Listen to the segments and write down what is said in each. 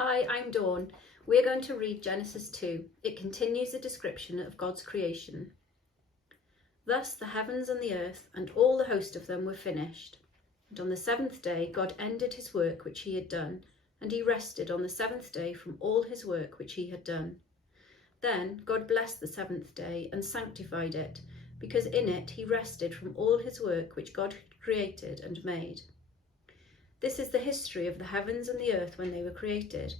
Hi, I'm Dawn. We're going to read Genesis 2. It continues the description of God's creation. Thus the heavens and the earth and all the host of them were finished. And on the seventh day God ended his work which he had done, and he rested on the seventh day from all his work which he had done. Then God blessed the seventh day and sanctified it, because in it he rested from all his work which God had created and made. This is the history of the heavens and the earth when they were created,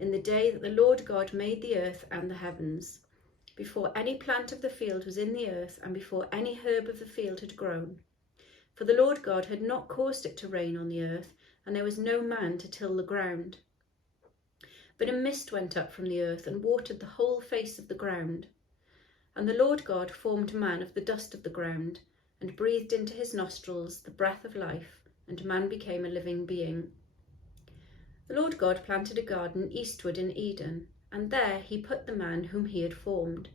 in the day that the Lord God made the earth and the heavens, before any plant of the field was in the earth, and before any herb of the field had grown. For the Lord God had not caused it to rain on the earth, and there was no man to till the ground. But a mist went up from the earth and watered the whole face of the ground. And the Lord God formed man of the dust of the ground, and breathed into his nostrils the breath of life, and man became a living being. The Lord God planted a garden eastward in Eden, and there he put the man whom he had formed.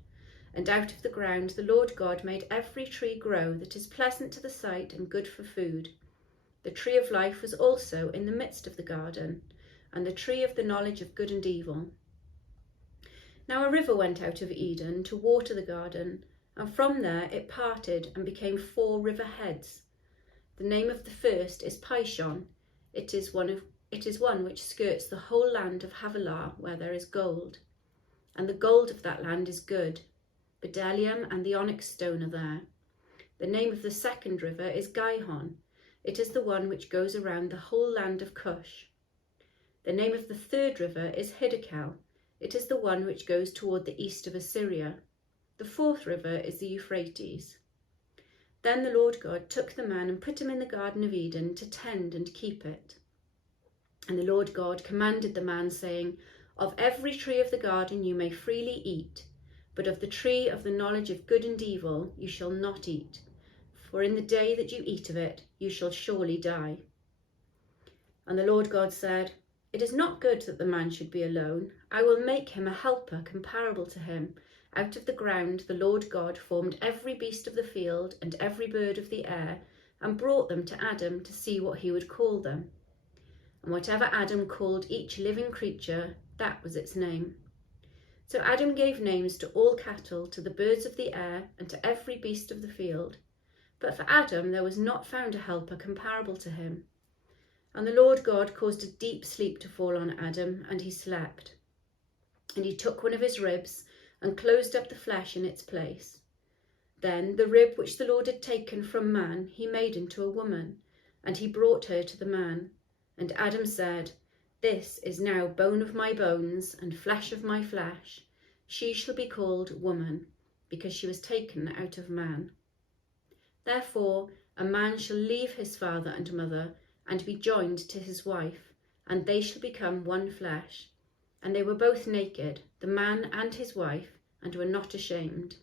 And out of the ground the Lord God made every tree grow that is pleasant to the sight and good for food. The tree of life was also in the midst of the garden, and the tree of the knowledge of good and evil. Now a river went out of Eden to water the garden, and from there it parted and became 4 river heads. The name of the first is Pishon. It is one which skirts the whole land of Havilah, where there is gold. And the gold of that land is good. Bdellium and the onyx stone are there. The name of the second river is Gihon. It is the one which goes around the whole land of Cush. The name of the third river is Hiddekel. It is the one which goes toward the east of Assyria. The fourth river is the Euphrates. Then the Lord God took the man and put him in the Garden of Eden to tend and keep it. And the Lord God commanded the man, saying, Of every tree of the garden you may freely eat, but of the tree of the knowledge of good and evil you shall not eat, for in the day that you eat of it you shall surely die. And the Lord God said, It is not good that the man should be alone. I will make him a helper comparable to him. Out of the ground the Lord God formed every beast of the field and every bird of the air, and brought them to Adam to see what he would call them. And whatever Adam called each living creature, that was its name. So Adam gave names to all cattle, to the birds of the air, and to every beast of the field. But for Adam there was not found a helper comparable to him. And the Lord God caused a deep sleep to fall on Adam, and he slept. And he took one of his ribs, and closed up the flesh in its place. Then the rib which the Lord had taken from man he made into a woman, and he brought her to the man. And Adam said, This is now bone of my bones and flesh of my flesh. She shall be called woman, because she was taken out of man. Therefore a man shall leave his father and mother, and be joined to his wife, and they shall become one flesh. And they were both naked, the man and his wife, and were not ashamed.